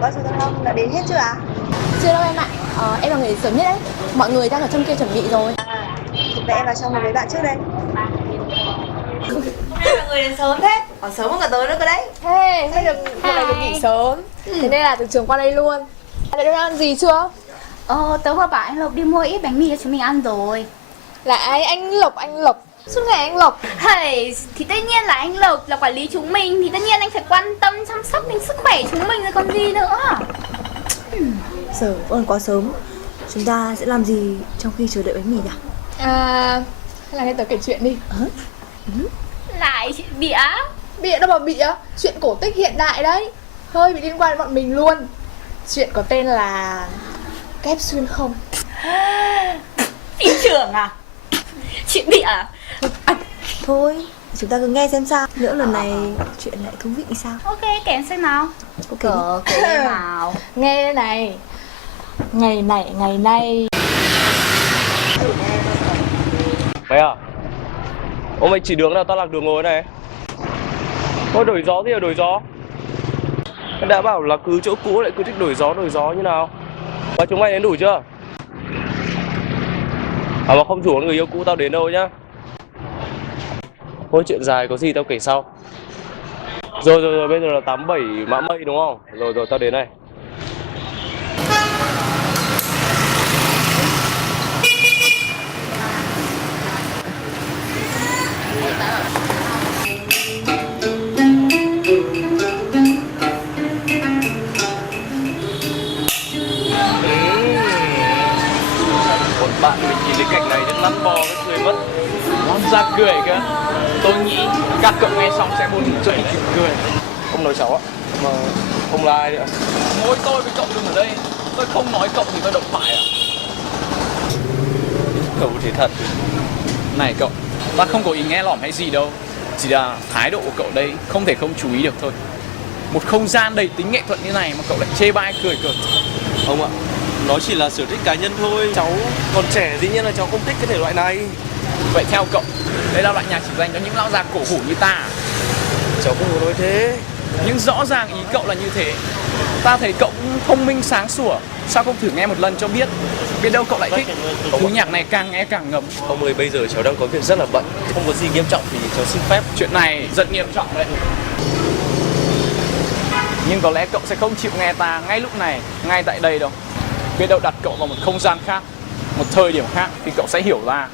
bác Trần Thăng Long đã đến hết chưa ạ? Chưa đâu em ạ, em là người sớm nhất đấy. Mọi người đang ở trong kia chuẩn bị rồi. Vậy em vào trong một với bạn trước đây. Hai là người đến sớm thế, còn sớm hơn cả tớ nữa cơ đấy. Hey, hôm nay được nghỉ sớm. Thế nên là từ trường qua đây luôn. Đã đã ăn gì chưa? Tớ vừa bảo anh Lộc đi mua ít bánh mì cho chúng mình ăn rồi. Là ai? Anh Lộc. Suốt ngày anh Lộc. Hey, thì tất nhiên là anh Lộc là quản lý chúng mình, thì tất nhiên anh phải quan tâm chăm sóc đến sức khỏe chúng mình rồi còn gì nữa. Giờ vẫn quá sớm. Chúng ta sẽ làm gì trong khi chờ đợi bánh mì nhỉ? Hay là nghe tớ kể chuyện đi. Lại chuyện bịa. Bịa đâu mà bịa, chuyện cổ tích hiện đại đấy. Hơi bị liên quan đến bọn mình luôn. Chuyện có tên là Kép xuyên không. Phim trưởng à? Chuyện bịa à? Thôi, chúng ta cứ nghe xem sao. Nữa lần này chuyện lại thú vị sao? Ok, kể em xem nào. Ok. Kể em nào. Nghe đây này. Ngày nay. Mày à? Ô mày chỉ đường nào tao lạc đường ngồi này. Thôi đổi gió thì là đổi gió. Mày đã bảo là cứ chỗ cũ lại cứ thích đổi gió như nào. Và chúng mày đến đủ chưa? Mà không rủ người yêu cũ tao đến đâu nhá. Thôi chuyện dài có gì tao kể sau. Rồi bây giờ là 87 mã mây đúng không? Rồi tao đến này. Một bạn mình nhìn thấy cảnh này đến lăn bò với cười mất. Ngon ra cười cơ. Tôi nghĩ các cậu nghe xong sẽ buồn rơi kịp cười. Không nói cháu á, mà không là ai nữa. Mỗi tôi với cậu đứng ở đây, tôi không nói cậu thì tôi độc phải à? Cậu thế thật. Này cậu, ta không có ý nghe lỏm hay gì đâu. Chỉ là thái độ của cậu đây không thể không chú ý được thôi. Một không gian đầy tính nghệ thuật như này mà cậu lại chê bai cười cợt. Không ạ, nó chỉ là sở thích cá nhân thôi. Cháu còn trẻ dĩ nhiên là cháu không thích cái thể loại này. Vậy theo cậu, đây là loại nhạc chỉ dành cho những lão già cổ hủ như ta à? Cháu không có nói thế. Nhưng rõ ràng ý cậu là như thế. Ta thấy cậu cũng thông minh sáng sủa, sao không thử nghe một lần cho biết. Biết đâu cậu lại thích. Thứ nhạc này càng nghe càng ngấm. Ông ơi, bây giờ cháu đang có việc rất là bận. Không có gì nghiêm trọng thì cháu xin phép. Chuyện này rất nghiêm trọng đấy. Nhưng có lẽ cậu sẽ không chịu nghe ta ngay lúc này, ngay tại đây đâu. Biết đâu đặt cậu vào một không gian khác, một thời điểm khác thì cậu sẽ hiểu ra.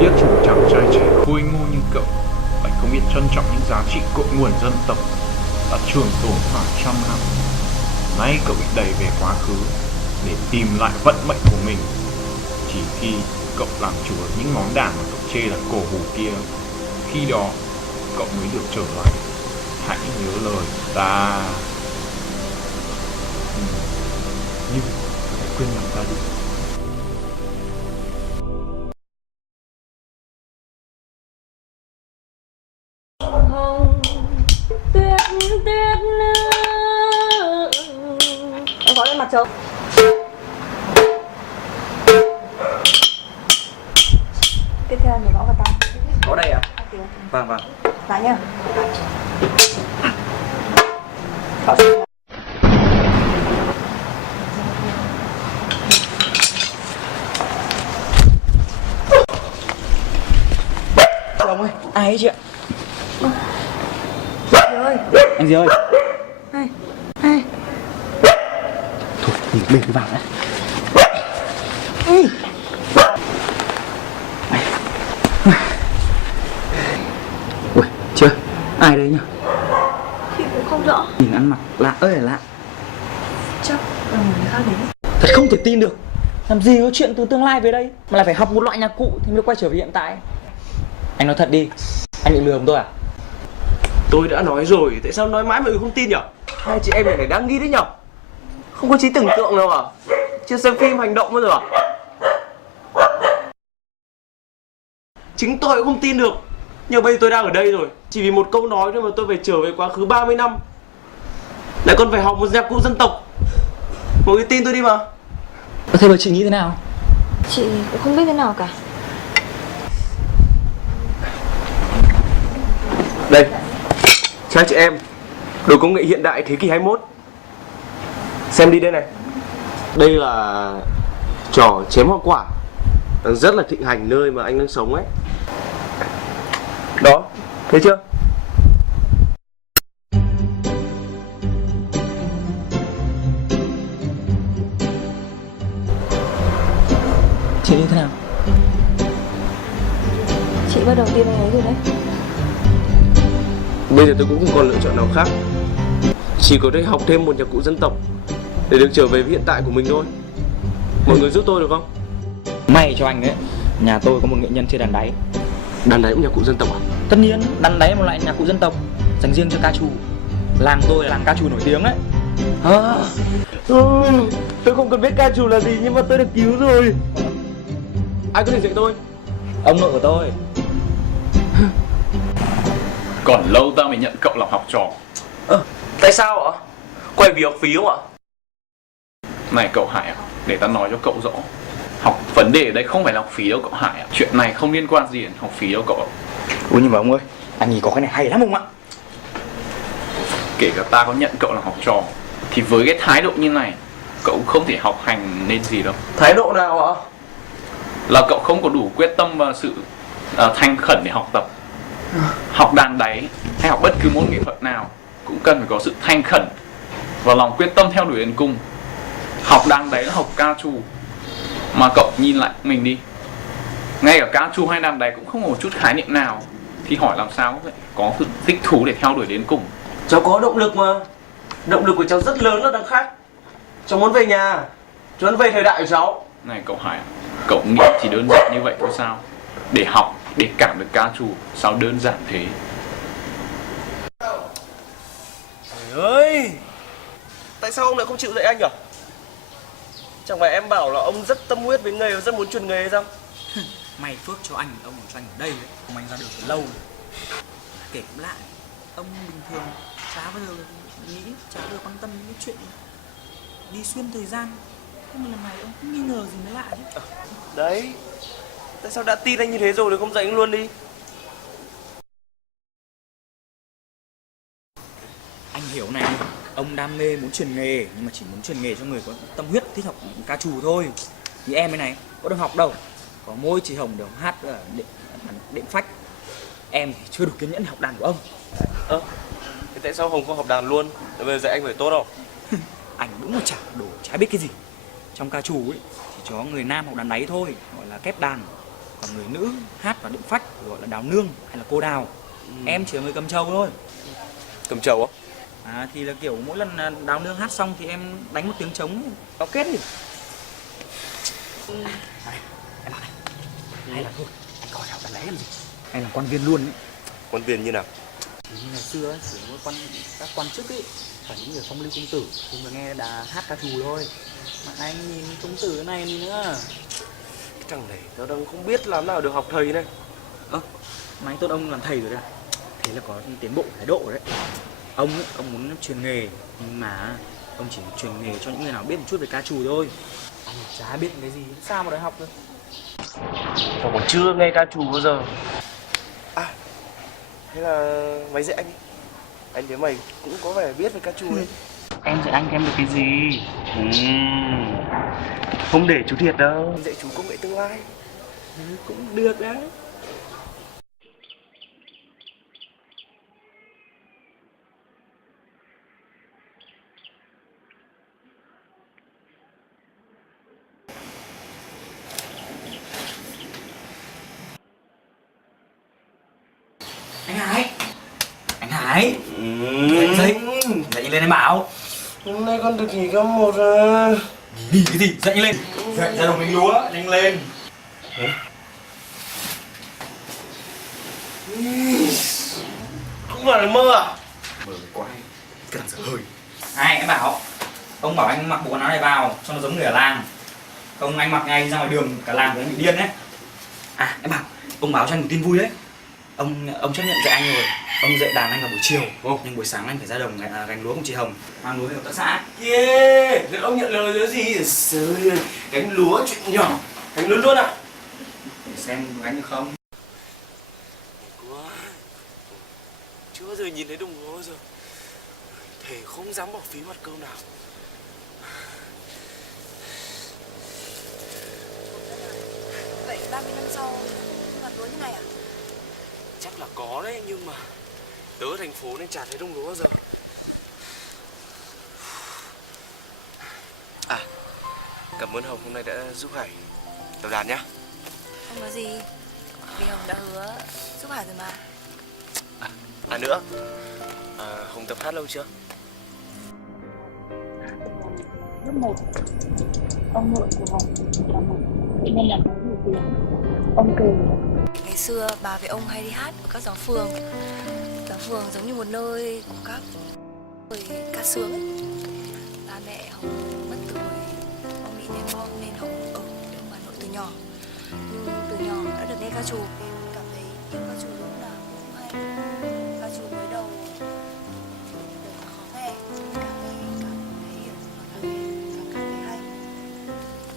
Tiếc cho một chàng trai trẻ khôi ngô như cậu lại không biết trân trọng những giá trị cội nguồn dân tộc đã trường tồn hàng trăm năm. Nay cậu bị đẩy về quá khứ để tìm lại vận mệnh của mình. Chỉ khi cậu làm chủ được những món đàn mà cậu chê là cổ hủ kia, khi đó cậu mới được trở lại. Hãy nhớ lời ta. Nhưng hãy quên lòng ta đi. Em có lên mặt trâu. Tiếp theo mình gõ vào tay. Có đây à? Vâng. Dạ nhá. Ông ơi, ai ấy chị ạ? Ơi. Anh gì ơi? Này. Thôi, mình vào đã. Ui, chưa? Ai đây nhỉ? Chị cũng không rõ. Nhìn ăn mặc lạ ơi là lạ. Chắc là người khác đến. Thật không thể tin được. Làm gì có chuyện từ tương lai về đây mà lại phải học một loại nhạc cụ thì mới quay trở về hiện tại. Anh nói thật đi, anh định lừa tôi à? Tôi đã nói rồi, tại sao nói mãi mà không tin nhỉ? Hai chị em này đáng nghi đấy nhở? Không có trí tưởng tượng đâu à? Chưa xem phim hành động bao giờ à? Chính tôi cũng không tin được. Nhưng bây giờ tôi đang ở đây rồi. Chỉ vì một câu nói thôi mà tôi phải trở về quá khứ 30 năm. Lại còn phải học một nhạc cụ dân tộc. Mọi người tin tôi đi mà. Thế mà chị nghĩ thế nào? Chị cũng không biết thế nào cả. Đây, trai chị em, đồ công nghệ hiện đại thế kỷ 21. Xem đi đây này. Đây là trò chém hoa quả, đang rất là thịnh hành nơi mà anh đang sống ấy. Đó, thấy chưa? Chị như thế nào? Chị bắt đầu tin anh ấy rồi đấy. Bây giờ tôi cũng không còn lựa chọn nào khác, chỉ có thể học thêm một nhạc cụ dân tộc để được trở về với hiện tại của mình thôi. Mọi người giúp tôi được không? May cho anh ấy, nhà tôi có một nghệ nhân chơi đàn đáy. Đàn đáy cũng nhạc cụ dân tộc à? Tất nhiên, đàn đáy là một loại nhạc cụ dân tộc dành riêng cho ca trù. Làng tôi là làng ca trù nổi tiếng đấy. Tôi không cần biết ca trù là gì nhưng mà tôi được cứu rồi. Ai có thể dạy tôi? Ông nội của tôi. Còn lâu tao mới nhận cậu làm học trò. Tại sao ạ? Quay vì học phí không ạ? Này cậu Hải à, để tao nói cho cậu rõ. Vấn đề ở đây không phải là học phí đâu cậu Hải ạ. Chuyện này không liên quan gì đến học phí đâu cậu ạ. Ôi nhưng mà ông ơi, anh ấy có cái này hay lắm ông ạ. Kể cả ta có nhận cậu làm học trò thì với cái thái độ như này, cậu không thể học hành nên gì đâu. Thái độ nào ạ? Là cậu không có đủ quyết tâm và sự thành khẩn để học tập. Học đàn đáy hay học bất cứ môn nghệ thuật nào cũng cần phải có sự thành khẩn và lòng quyết tâm theo đuổi đến cùng. Học đàn đáy là học ca trù, mà cậu nhìn lại mình đi, ngay cả ca trù hay đàn đáy cũng không có một chút khái niệm nào, thì hỏi làm sao có sự thích thú để theo đuổi đến cùng. Cháu có động lực mà. Động lực của cháu rất lớn là đằng khác. Cháu muốn về nhà, cháu muốn về thời đại của cháu. Này cậu Hải, cậu nghĩ chỉ đơn giản như vậy thôi sao? Để học, để cảm được ca trù, sao đơn giản thế? Trời ơi, tại sao ông lại không chịu dạy anh nhỉ? Chẳng phải em bảo là ông rất tâm huyết với nghề và rất muốn truyền nghề hay sao? May phước cho anh, ông cho anh ở đây đấy. Ông anh ra được từ lâu rồi. Kể cũng lạ, ông bình thường chả bao giờ nghĩ, chả bao giờ quan tâm đến chuyện đi xuyên thời gian. Thế mà lần này ông cũng nghi ngờ gì mới lạ chứ. Đấy, tại sao đã tin anh như thế rồi thì không dạy anh luôn đi? Anh hiểu này, ông đam mê muốn truyền nghề nhưng mà chỉ muốn truyền nghề cho người có tâm huyết thích học ca trù thôi. Như em ấy này, có được học đâu, có môi chỉ hồng được hát đệm phách. Em thì chưa đủ kiên nhẫn học đàn của ông. Thế tại sao Hồng không học đàn luôn? Để bây giờ dạy anh phải tốt không? Anh đúng là chả đồ chả biết cái gì. Trong ca trù ấy chỉ cho người nam học đàn đáy thôi, gọi là kép đàn. Còn người nữ hát và đệm phách gọi là đào nương hay là cô đào. Em chỉ là người cầm trầu thôi. Cầm trầu á? Thì là kiểu mỗi lần đào nương hát xong thì em đánh một tiếng trống có kết đi. Này, em bảo này, hay là thôi, anh khỏi học đàn đáy làm gì? Anh làm quan viên luôn ấy. Quan viên như nào? Thì như ngày xưa ấy, chỉ có các quan chức ấy, phải những người phong lưu công tử thì mà nghe hát ca trù thôi. Mà anh nhìn công tử cái này gì nữa? Cái thằng này tao đang không biết làm nào được học thầy này. Mà anh tốt ông làm thầy rồi đấy. Thế là có tiến bộ thái độ đấy. Ông ấy, ông muốn truyền nghề nhưng mà ông chỉ truyền nghề cho những người nào biết một chút về ca trù thôi. Anh chả biết cái gì, sao mà đòi học được? Cháu còn chưa nghe ca trù bao giờ. Thế là mày dạy anh đi. Anh thấy mày cũng có vẻ biết về ca trù đấy. Em dạy anh em được cái gì? Không để chú thiệt đâu. Anh dạy chú công nghệ tương lai. Cũng được đấy. Anh Hải dậy lên em bảo. Hôm nay con được nghỉ cấp 1 à. Nghỉ cái gì, dậy lên. Dậy ra đồng mình lúa, nhanh lên. Cũng phải là mơ à? Mơ quá, cái thằng dở hơi. Này em bảo, ông bảo anh mặc bộ quần áo này vào cho nó giống người ở làng. Không anh mặc ngay ra ngoài đường cả làng của anh bị điên đấy. Em bảo, ông báo cho anh một tin vui đấy. Ông chấp nhận dạy anh rồi. Ông dạy đàn anh vào buổi chiều, nhưng buổi sáng anh phải ra đồng gánh lúa cùng chị Hồng, mang lúa về hợp tác xã. Yeah, thế ông nhận lời cái gì? Trời, gánh lúa chuyện nhỏ, gánh lúa luôn à? Để xem gánh được không. bao giờ nhìn thấy đồng hồ bao giờ. Thề không dám bỏ phí một câu nào. Vậy 30 năm sau mặt lúa như này à? Chắc là có đấy, nhưng mà tớ ở thành phố nên chả thấy đồng lúa bao giờ. À, cảm ơn Hồng hôm nay đã giúp Hải tập đàn nhá. Không có gì, vì Hồng đã hứa giúp Hải rồi mà. À nữa, Hồng tập hát lâu chưa? Lớp 1, ông nội của Hồng là một nghệ nhân nhạc nổi tiếng. Ông kể Ngày xưa bà với ông hay đi hát ở các giáo phường. Giáo phường giống như một nơi của các người ca sướng ấy. Ba mẹ Hồng mất từ hồi ông bị ném bom nên Hồng ở Hà Nội từ nhỏ. Nhưng từ nhỏ đã được nghe ca trù nên cảm thấy yêu ca trù lúc nào cũng hay. Ca trù mới đầu khó nghe, càng nghe càng thấy hiểu và càng nghe càng cảm thấy hay.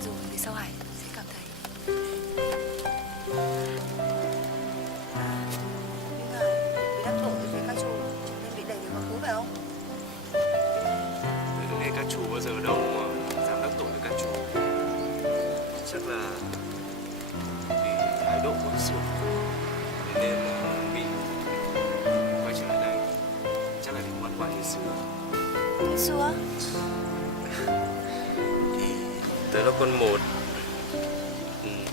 Rồi về sau Hải sẽ cảm thấy nhưng mà vì đắc tội với ca trù nên bị đẩy về quá khứ phải không? Tớ nghe ca trù bao giờ đâu mà dám đắc tội với ca trù. Chắc là vì thái độ của xưa nên bị quay trở lại đây. Chắc là để ngoan ngoãn như xưa. Ngày xưa Thì tớ là con một.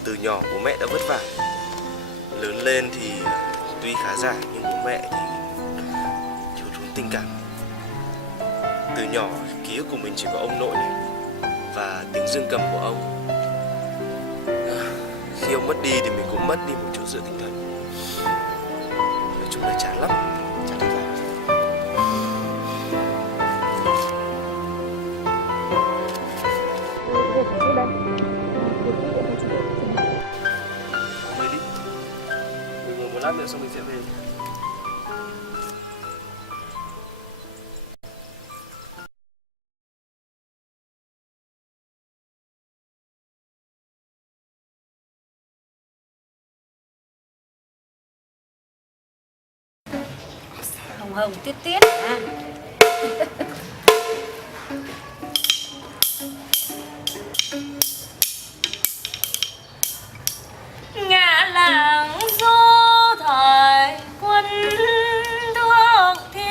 Từ nhỏ bố mẹ đã vất vả. Lớn lên thì tuy khá giả nhưng bố mẹ thì thiếu thốn tình cảm. Từ nhỏ ký ức của mình chỉ có ông nội này và tiếng dương cầm của ông. Khi ông mất đi thì mình cũng mất đi một chỗ dựa tinh thần. Nói chung là chán lắm, chán đi làm. Về đi. Mình ngồi một lát nữa xong mình sẽ về. hồng hồng tiết tiết. Ngã làng gió thời quân thương thiếu.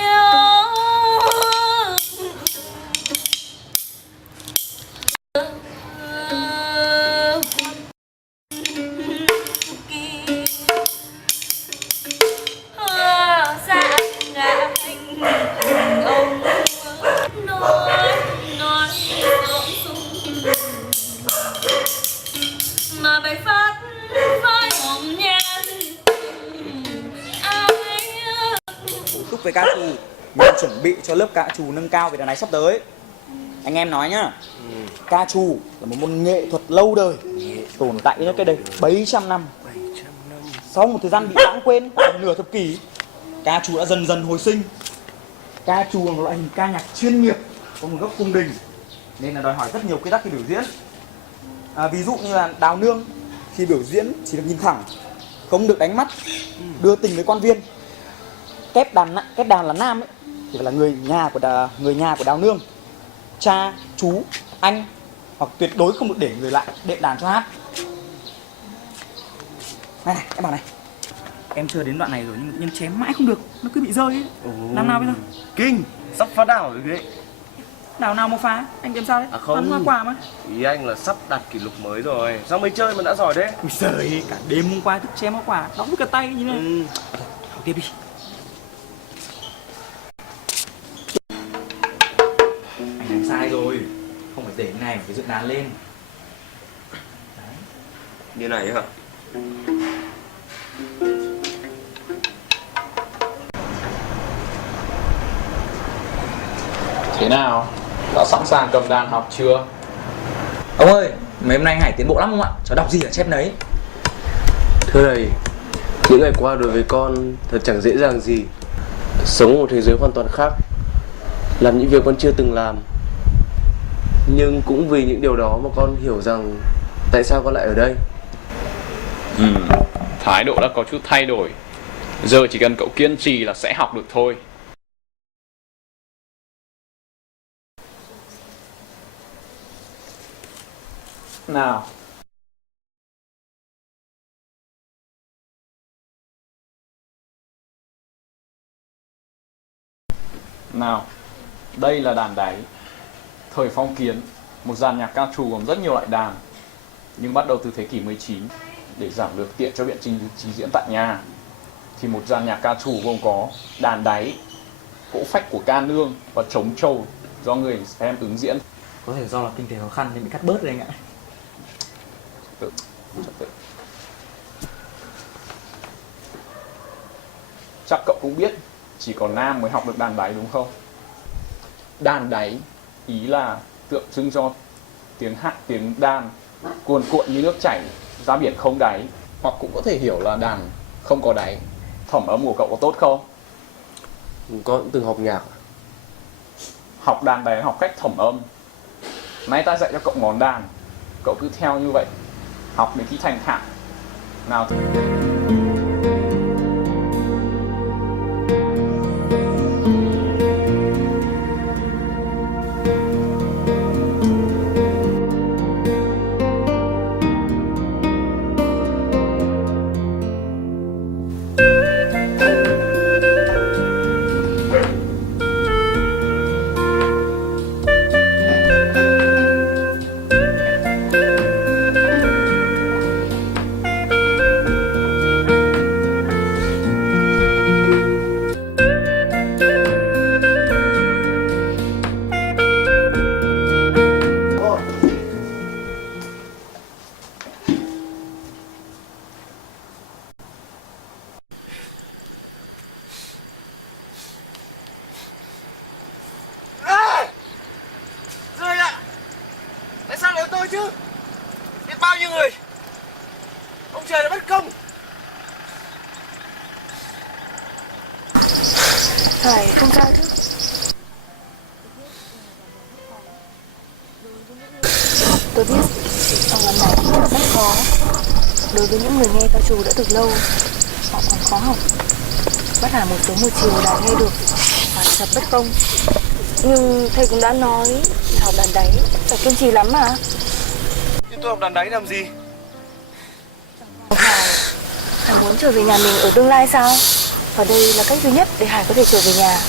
Mà bài phát với hồng nhan Bổ túc với ca trù, mình chuẩn bị cho lớp ca trù nâng cao về đàn này sắp tới. Anh em nói nhá, ca trù là một môn nghệ thuật lâu đời, tồn tại như cái đây 700 năm. Sau một thời gian bị lãng quên khoảng nửa thập kỷ, ca trù đã dần dần hồi sinh. Ca trù là một loại hình ca nhạc chuyên nghiệp có nguồn gốc cung đình nên là đòi hỏi rất nhiều quy tắc khi biểu diễn. Ví dụ như là đào nương khi biểu diễn chỉ được nhìn thẳng, không được đánh mắt, đưa tình với quan viên. Kép đàn là nam ấy, thì phải là người nhà của đào nương, cha, chú, anh, hoặc tuyệt đối không được để người lạ đệm đàn cho hát. Này em bảo này, em chưa đến đoạn này rồi nhưng chém mãi không được, nó cứ bị rơi ấy. Làm nào bây giờ? Kinh, sắp phá đảo rồi đấy. Đảo nào mà phá? Anh làm sao đấy? Không. Ăn hoa quả mà. Ý anh là sắp đạt kỷ lục mới rồi. Sao mới chơi mà đã giỏi đấy? Ui giời, cả đêm hôm qua thức chém hoa quả, đóng với cả tay như này. Thôi tiếp đi. Anh đánh sai rồi, không phải để như này, phải dựng đàn lên. Đấy. Như này hả? Thế nào? Đã sẵn sàng cầm đàn học chưa? Ông ơi, mấy hôm nay Hải tiến bộ lắm không ạ? Cháu đọc gì ở chép nấy. Thưa thầy, những ngày qua đối với con thật chẳng dễ dàng gì. Sống ở một thế giới hoàn toàn khác, làm những việc con chưa từng làm. Nhưng cũng vì những điều đó mà con hiểu rằng tại sao con lại ở đây. Thái độ đã có chút thay đổi. Giờ chỉ cần cậu kiên trì là sẽ học được thôi. Nào. Nào, đây là đàn đáy. Thời phong kiến, một dàn nhạc ca trù gồm rất nhiều loại đàn. Nhưng bắt đầu từ thế kỷ 19, để giảm lược tiện cho biện trình diễn tại nhà, thì một dàn nhạc ca trù gồm có đàn đáy, cỗ phách của ca nương và trống trầu do người xem ứng diễn. Có thể do là kinh tế khó khăn nên bị cắt bớt đấy anh ạ. Tự. Chắc cậu cũng biết chỉ có nam mới học được đàn đáy đúng không? Đàn đáy ý là tượng trưng cho tiếng hát, tiếng đàn cuồn cuộn như nước chảy ra biển không đáy, hoặc cũng có thể hiểu là đàn không có đáy. Thẩm âm của cậu có tốt không? Con cũng từng học nhạc. Học đàn đáy học cách thẩm âm. Nay ta dạy cho cậu ngón đàn, cậu cứ theo như vậy, học đến khi thành thạo. Nào. Rơi ạ! Tại sao lại tôi chứ? Biết bao nhiêu người! Ông trời đã bất công! Phải không sao chứ? Tôi biết trong lần này là rất khó. Đối với những người nghe ca trù đã từ lâu, họ còn khó học. Bắt hẳn một số một chiều đàn nghe được và thật bất công. Nhưng thầy cũng đã nói học đàn đáy phải kiên trì lắm mà. Nhưng tôi học đàn đáy làm gì? Hải muốn trở về nhà mình ở tương lai sao? Và đây là cách duy nhất để Hải có thể trở về nhà.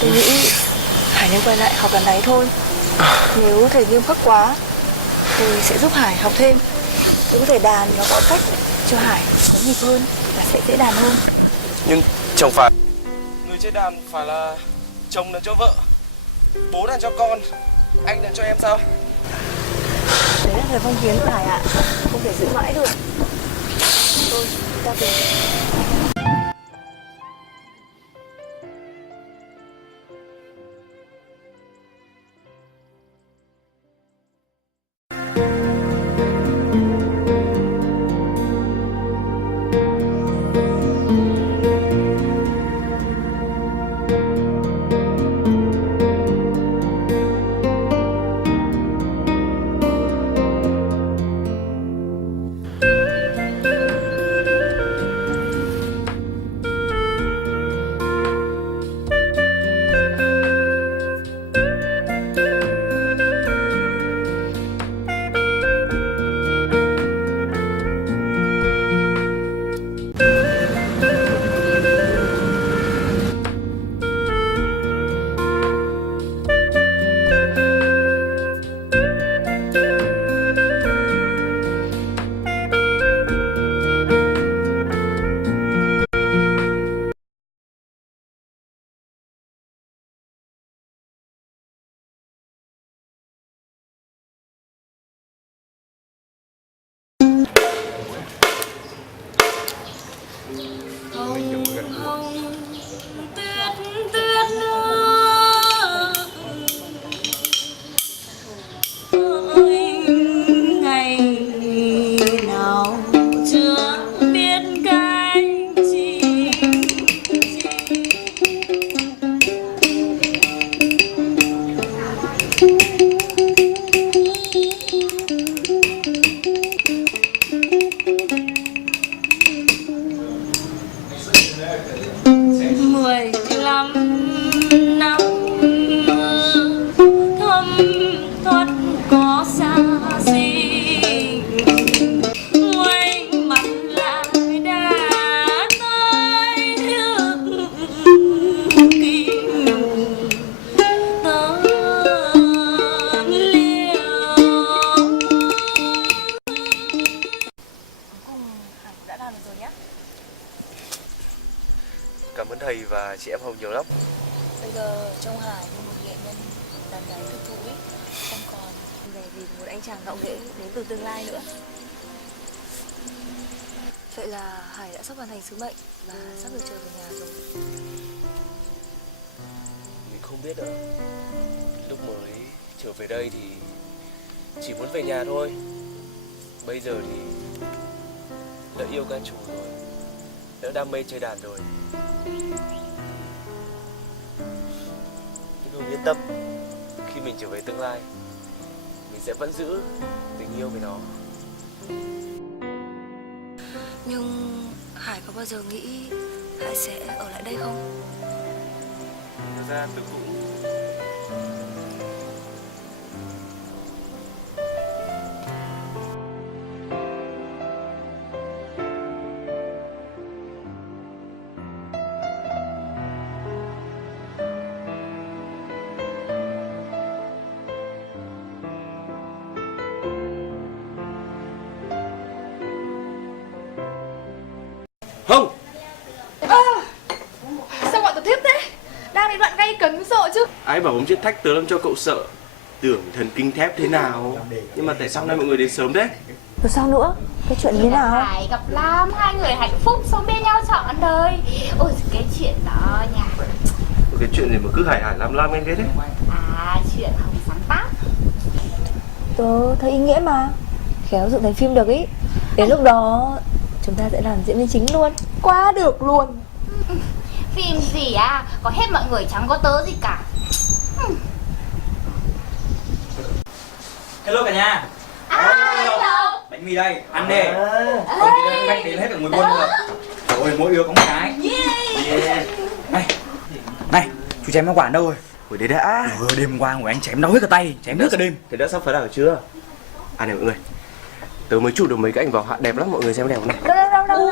Tôi nghĩ Hải nên quay lại học đàn đáy thôi. Nếu thầy nghiêm khắc quá, tôi sẽ giúp Hải học thêm. Tôi có thể đàn và gõ cách cho Hải có nhịp hơn và sẽ dễ đàn hơn. Nhưng chẳng phải người chơi đàn phải là chồng đàn cho vợ, bố đàn cho con, anh đàn cho em sao? Đấy là thời phong kiến của Hải ạ, không thể giữ mãi được. Thôi, ta về. mà chị em Hồng nhiều lắm. Bây giờ trong Hải như một nghệ nhân đàn đáy thực thụ ấy, không còn về vì một anh chàng ngạo nghễ đến từ tương lai nữa. Vậy là Hải đã sắp hoàn thành sứ mệnh và sắp được trở về nhà rồi. Mình không biết nữa. Lúc mới trở về đây thì chỉ muốn về nhà thôi. Bây giờ thì đã yêu ca trù rồi, đã đam mê chơi đàn rồi. Nhưng Hồng yên tâm, khi mình trở về tương lai, mình sẽ vẫn giữ tình yêu với nó. Nhưng Hải có bao giờ nghĩ Hải sẽ ở lại đây không? Thật ra tôi cũng Hồng. Sao gọi tao tiếp thế? Đang đi đoạn gây cấn sợ chứ. Ai bảo hôm trước thách tớ làm cho cậu sợ. Tưởng thần kinh thép thế nào. Nhưng mà tại sao nay mọi người đến sớm thế? Rồi sao nữa? Cái chuyện như thế nào? Hải gặp Lam, hai người hạnh phúc sống bên nhau trọn đời. Ôi cái chuyện đó nha. Cái chuyện này mà cứ hải hải làm em biết đấy. À, chuyện Hồng sáng tác. Tớ thấy ý nghĩa mà. Khéo dựng thành phim được ý. Đến lúc đó chúng ta sẽ làm diễn viên chính luôn. Quá được luôn. Phim gì à? Có hết mọi người chẳng có tớ gì cả. Hello cả nhà. Hello. Bánh mì đây, ăn đi. Không thì khách đến hết cả ngồi buôn rồi. Trời ơi, mỗi đứa có một cái. Yeah. Này, chú chém nó quả đâu rồi? Hồi đấy đã. Đêm qua của anh chém đau hết cả tay, chém hết cả đêm. Thế đã sắp phá đảo chưa? À này mọi người, tớ mới chụp được mấy cái ảnh vào họa đẹp lắm, mọi người xem đẹp không này. Đâu.